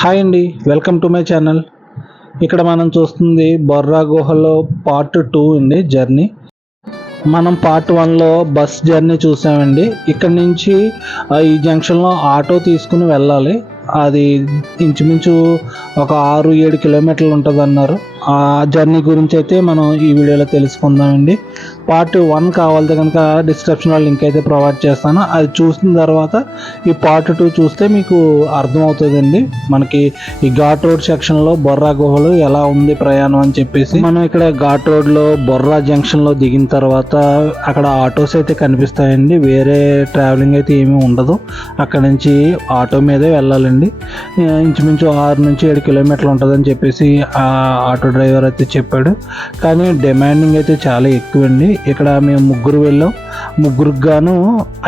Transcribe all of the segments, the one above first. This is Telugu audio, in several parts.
హాయ్ అండి, వెల్కమ్ టు మై ఛానల్. ఇక్కడ మనం చూస్తుంది బొర్రా గుహలో పార్ట్ 2 అండి జర్నీ. మనం పార్ట్ 1లో బస్ జర్నీ చూసామండి. ఇక్కడ నుంచి ఈ జంక్షన్లో ఆటో తీసుకుని వెళ్ళాలి. అది ఇంచుమించు ఒక 6-7 కిలోమీటర్లు ఉంటుంది అన్నారు. ఆ జర్నీ గురించి అయితే మనం ఈ వీడియోలో తెలుసుకుందామండి. పార్ట్ 1 కావాలితే కనుక డిస్క్రిప్షన్లో లింక్ అయితే ప్రొవైడ్ చేస్తాను. అది చూసిన తర్వాత ఈ పార్ట్ 2 చూస్తే మీకు అర్థమవుతుందండి. మనకి ఈ ఘాట్ రోడ్ సెక్షన్లో బొర్రా గుహలు ఎలా ఉంది ప్రయాణం అని చెప్పేసి. మనం ఇక్కడ ఘాట్ రోడ్లో బొర్రా జంక్షన్లో దిగిన తర్వాత అక్కడ ఆటోస్ అయితే కనిపిస్తాయండి. వేరే ట్రావెలింగ్ అయితే ఏమీ ఉండదు. అక్కడ నుంచి ఆటో మీదే వెళ్ళాలండి. ఇంచుమించు 6-7 కిలోమీటర్లు ఉంటుందని చెప్పేసి ఆ ఆటో డ్రైవర్ అయితే చెప్పాడు. కానీ డిమాండింగ్ అయితే చాలా ఎక్కువండి. ఇక్కడ మేము ముగ్గురు వెళ్ళాం. ముగ్గురికి గాను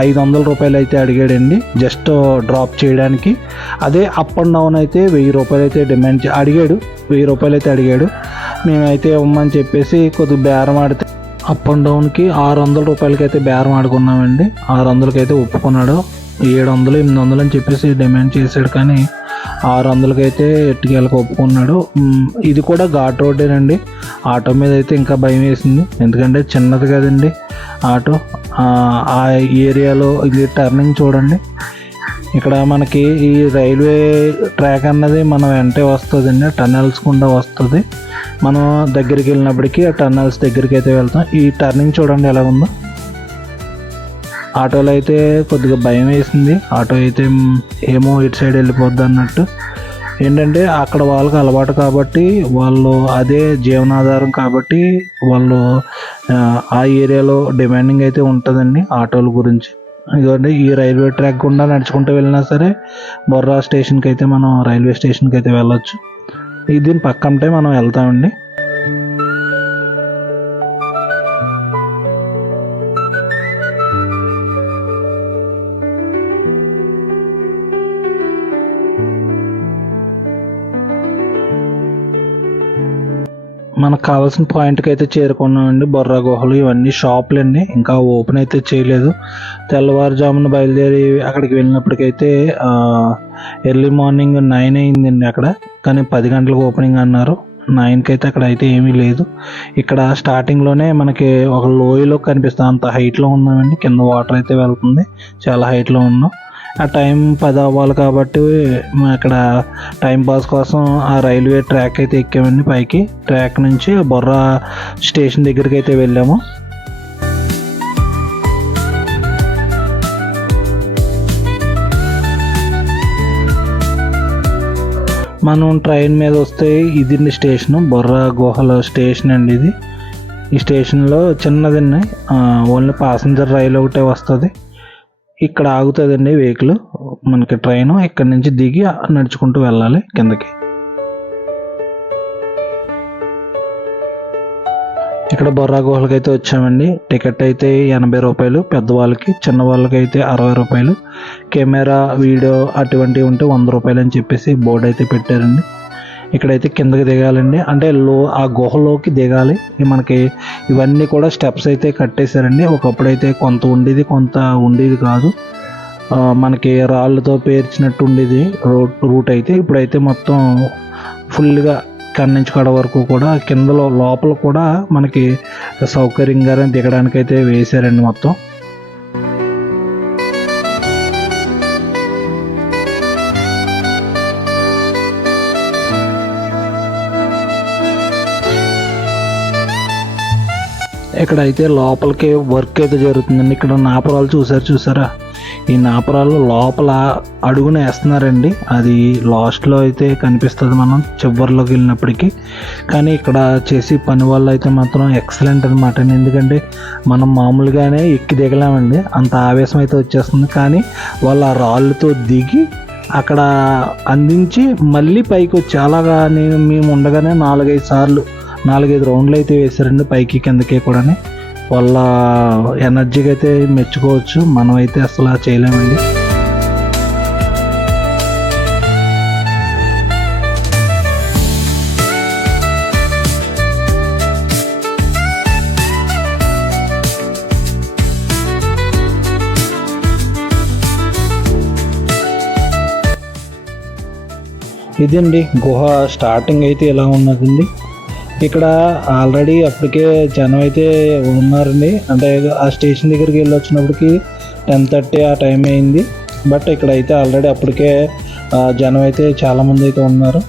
500 రూపాయలు అయితే అడిగాడండి జస్ట్ డ్రాప్ చేయడానికి. అదే అప్ అండ్ డౌన్ అయితే 1000 రూపాయలు అయితే అడిగాడు. 1000 రూపాయలు అయితే అడిగాడు. మేమైతే ఇవ్వమని చెప్పేసి కొద్దిగా బేరం ఆడితే అప్ అండ్ డౌన్కి 600 రూపాయలకి అయితే బేరం ఆడుకున్నామండి. 600కి అయితే ఒప్పుకున్నాడు. 700-800 అని చెప్పేసి డిమాండ్ చేశాడు. కానీ 600కి అయితే ఎట్టుకెళ్ళకి ఒప్పుకున్నాడు. ఇది కూడా ఘాట్ రోడ్డేనండి. ఆటో మీద అయితే ఇంకా భయం వేసింది, ఎందుకంటే చిన్నది కదండి ఆటో. ఆ ఏరియాలో ఇది టర్నింగ్ చూడండి. ఇక్కడ మనకి ఈ రైల్వే ట్రాక్ అన్నది మనం వెంటే వస్తుందండి, టన్నెల్స్ గుండా వస్తుంది. మనం దగ్గరికి వెళ్ళినప్పటికీ ఆ టన్నెల్స్ దగ్గరికి అయితే వెళ్తాం. ఈ టర్నింగ్ చూడండి ఎలా ఉందో. ఆటోలో అయితే కొద్దిగా భయం వేసింది. ఆటో అయితే ఏమో ఇటు సైడ్ వెళ్ళిపోద్ది అన్నట్టు. ఏంటంటే అక్కడ వాళ్ళకి అలవాటు కాబట్టి, వాళ్ళు అదే జీవనాధారం కాబట్టి వాళ్ళు ఆ ఏరియాలో డిమాండింగ్ అయితే ఉంటుందండి ఆటోల గురించి. ఇదిగోండి, ఈ రైల్వే ట్రాక్ గుండా నడుచుకుంటూ వెళ్ళినా సరే బొర్రా స్టేషన్కి అయితే మనం రైల్వే స్టేషన్కి అయితే వెళ్ళొచ్చు. దీని పక్కంటే మనం వెళ్తామండి. మనకు కావాల్సిన పాయింట్కి అయితే చేరుకున్నామండి. బొర్రా గుహలు ఇవన్నీ షాపులండి, ఇంకా ఓపెన్ అయితే చేయలేదు. తెల్లవారుజామున బయలుదేరి అక్కడికి వెళ్ళినప్పటికైతే ఎర్లీ మార్నింగ్ 9 అయిందండి అక్కడ. కానీ 10 గంటలకు ఓపెనింగ్ అన్నారు. 9కి అయితే అక్కడ అయితే ఏమీ లేదు. ఇక్కడ స్టార్టింగ్లోనే మనకి ఒక లోయలో కనిపిస్తుంది. అంత హైట్లో ఉన్నామండి. కింద వాటర్ అయితే వెళ్తుంది, చాలా హైట్లో ఉన్నాం. ఆ టైం 10 అవ్వాలి కాబట్టి అక్కడ టైం పాస్ కోసం ఆ రైల్వే ట్రాక్ అయితే ఎక్కామండి పైకి. ట్రాక్ నుంచి బొర్రా స్టేషన్ దగ్గరికి అయితే వెళ్ళాము. మనం ట్రైన్ మీద వస్తే ఇది స్టేషన్, బొర్రా గుహల స్టేషన్ అండి ఇది. ఈ స్టేషన్లో చిన్నదండి, ఓన్లీ ప్యాసింజర్ రైలు ఒకటే వస్తుంది. ఇక్కడ ఆగుతుందండి వెహికల్. మనకి ట్రైన్ ఇక్కడ నుంచి దిగి నడుచుకుంటూ వెళ్ళాలి కిందకి. ఇక్కడ బొర్రా గుహలకి అయితే వచ్చామండి. టికెట్ అయితే 80 రూపాయలు పెద్దవాళ్ళకి, చిన్న వాళ్ళకి అయితే 60 రూపాయలు. కెమెరా వీడియో అటువంటివి ఉంటే 100 రూపాయలు అని చెప్పేసి బోర్డు అయితే పెట్టారండి. ఇక్కడైతే కిందకి దిగాలండి, అంటే ఆ గుహలోకి దిగాలి. మనకి ఇవన్నీ కూడా స్టెప్స్ అయితే కట్టేశారండి. ఒకప్పుడు అయితే కొంత ఉండేది కాదు. మనకి రాళ్ళతో పేర్చినట్టు ఉండేది రూట్ అయితే. ఇప్పుడైతే మొత్తం ఫుల్గా ఇక్కడి నుంచి కడ వరకు కూడా కిందలో లోపల కూడా మనకి సౌకర్యంగానే దిగడానికి అయితే వేశారండి మొత్తం. ఇక్కడ అయితే లోపలికి వర్క్ అయితే జరుగుతుందండి. ఇక్కడ నాపరాలు చూసారా, ఈ నాపరాలు లోపల అడుగున వేస్తున్నారండి. అది లాస్ట్లో అయితే కనిపిస్తుంది మనం చివరిలోకి వెళ్ళినప్పటికీ. కానీ ఇక్కడ చేసి పని వాళ్ళు అయితే మాత్రం ఎక్సలెంట్ అనమాట. ఎందుకంటే మనం మామూలుగానే ఎక్కి దిగలేమండి, అంత ఆవేశం అయితే వచ్చేస్తుంది. కానీ వాళ్ళు ఆ రాళ్ళతో దిగి అక్కడ అందించి మళ్ళీ పైకి వచ్చి అలాగా మేము ఉండగానే 4-5 రౌండ్లు అయితే వేశారండి పైకి కిందకి కూడా. వాళ్ళ ఎనర్జీకి అయితే మెచ్చుకోవచ్చు. మనం అయితే అసలు చేయలేమండి. ఇదండి గుహ స్టార్టింగ్ అయితే ఇలా ఉన్నదండి. ఇక్కడ ఆల్రెడీ అప్పటికే జనం అయితే ఉన్నారండి. అంటే ఆ స్టేషన్ దగ్గరికి వెళ్ళి వచ్చినప్పటికి 10:30 ఆ టైం అయింది. బట్ ఇక్కడ అయితే ఆల్రెడీ అప్పటికే జనం అయితే చాలామంది అయితే ఉన్నారు.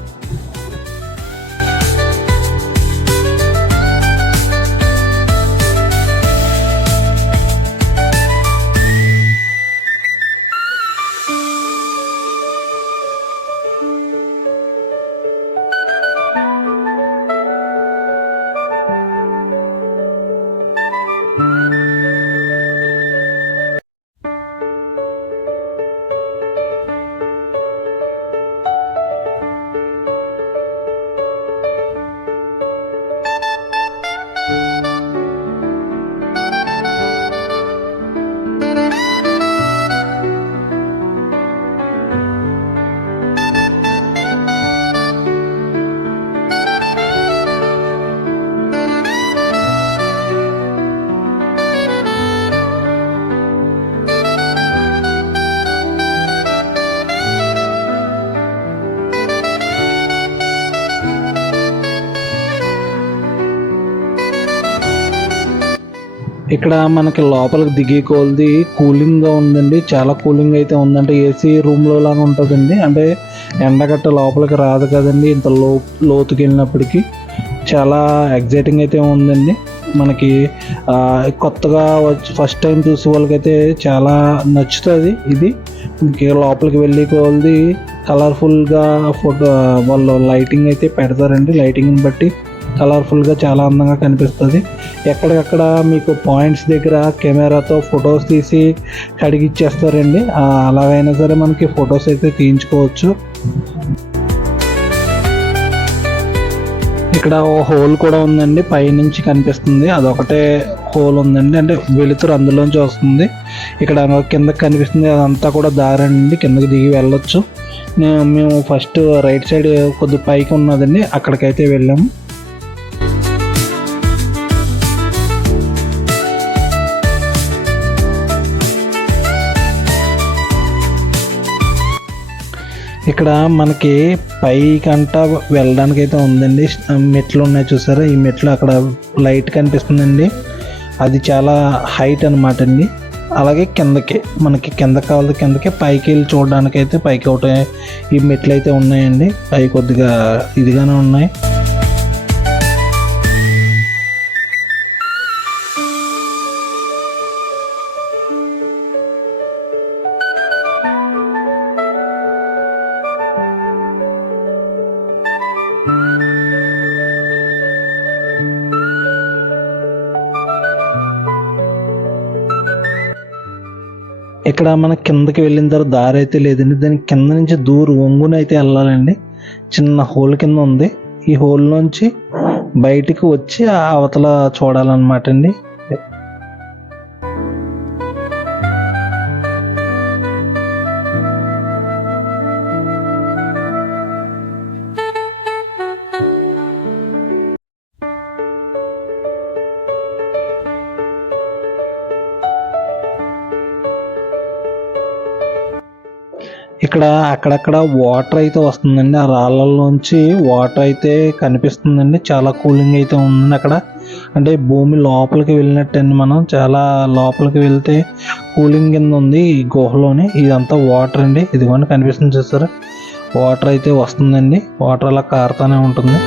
ఇక్కడ మనకి లోపలికి దిగే కొలది కూలింగ్గా ఉందండి. చాలా కూలింగ్ అయితే ఉందంటే ఏసీ రూమ్లో లాగా ఉంటుందండి. అంటే ఎండగట్ట లోపలికి రాదు కదండి. ఇంత లోతుకి వెళ్ళినప్పటికీ చాలా ఎగ్జైటింగ్ అయితే ఉందండి. మనకి కొత్తగా వచ్చి ఫస్ట్ టైం చూసే వాళ్ళకైతే చాలా నచ్చుతుంది ఇది. లోపలికి వెళ్ళి కొలది కలర్ఫుల్గా ఫోటో వాళ్ళు లైటింగ్ అయితే పెడతారండి. లైటింగ్ని బట్టి కలర్ఫుల్గా చాలా అందంగా కనిపిస్తుంది. ఎక్కడికక్కడ మీకు పాయింట్స్ దగ్గర కెమెరాతో ఫొటోస్ తీసి కడిగిచ్చేస్తారండి. అలాగైనా సరే మనకి ఫొటోస్ అయితే తీయించుకోవచ్చు. ఇక్కడ ఓ హోల్ కూడా ఉందండి, పైనుంచి కనిపిస్తుంది. అదొకటే హోల్ ఉందండి, అంటే వెలుతురు అందులోంచి వస్తుంది. ఇక్కడ కిందకి కనిపిస్తుంది అదంతా కూడా దారండి, కిందకి దిగి వెళ్ళొచ్చు. మేము ఫస్ట్ రైట్ సైడ్ కొద్ది పైకి ఉన్నదండి, అక్కడికైతే వెళ్ళాము. ఇక్కడ మనకి పైకంట వెళ్ళడానికి అయితే ఉందండి, మెట్లు ఉన్నాయి చూసారా. ఈ మెట్లు అక్కడ లైట్ కనిపిస్తుందండి, అది చాలా హైట్ అనమాట అండి. అలాగే కిందకి మనకి కిందకి కావాలి, కిందకి పైకి వెళ్ళి చూడడానికి అయితే పైకి ఒకటి ఈ మెట్లు అయితే ఉన్నాయండి. పై కొద్దిగా ఇదిగానే ఉన్నాయి. ఇక్కడ మన కిందకి వెళ్ళిన తర్వాత దారి అయితే లేదండి, దాని కింద నుంచి వంగున అయితే వెళ్ళాలండి. చిన్న హోల్ కింద ఉంది, ఈ హోల్ నుంచి బయటికి వచ్చి ఆ అవతల చూడాలన్నమాట అండి. ఇక్కడ అక్కడక్కడ వాటర్ అయితే వస్తుందండి, ఆ రాళ్ళల్లోంచి వాటర్ అయితే కనిపిస్తుందండి. చాలా కూలింగ్ అయితే ఉందండి అక్కడ, అంటే భూమి లోపలికి వెళ్ళినట్టండి. మనం చాలా లోపలికి వెళ్తే కూలింగ్ కింద ఉంది ఈ గుహలోని. ఇదంతా వాటర్ అండి, ఇదిగోండి కనిపిస్తుంది చూసారా, వాటర్ అయితే వస్తుందండి. వాటర్ అలా కారుతూనే ఉంటుంది.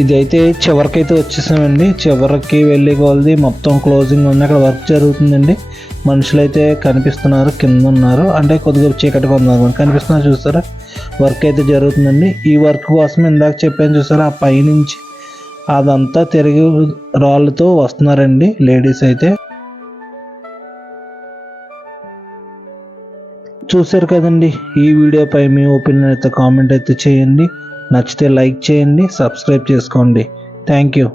ఇదైతే చివరికైతే వచ్చేసామండి. చివరికి వెళ్ళి కొలది మొత్తం క్లోజింగ్ ఉంది. అక్కడ వర్క్ జరుగుతుందండి. మనుషులు అయితే కనిపిస్తున్నారు, కింద ఉన్నారు, అంటే కొద్దిగా చీకటిగా ఉన్నారు కనిపిస్తున్నారు. చూస్తారా వర్క్ అయితే జరుగుతుందండి. ఈ వర్క్ కోసం ఇందాక చెప్పాను చూసారా, ఆ పైనుంచి అదంతా తిరిగి రాళ్ళతో వస్తున్నారండి లేడీస్ అయితే. చూసారు కదండి. ఈ వీడియోపై మీ ఒపీనియన్ అయితే కామెంట్ అయితే చేయండి. నచ్చితే లైక్ చేయండి, సబ్స్క్రైబ్ చేసుకోండి. Thank you.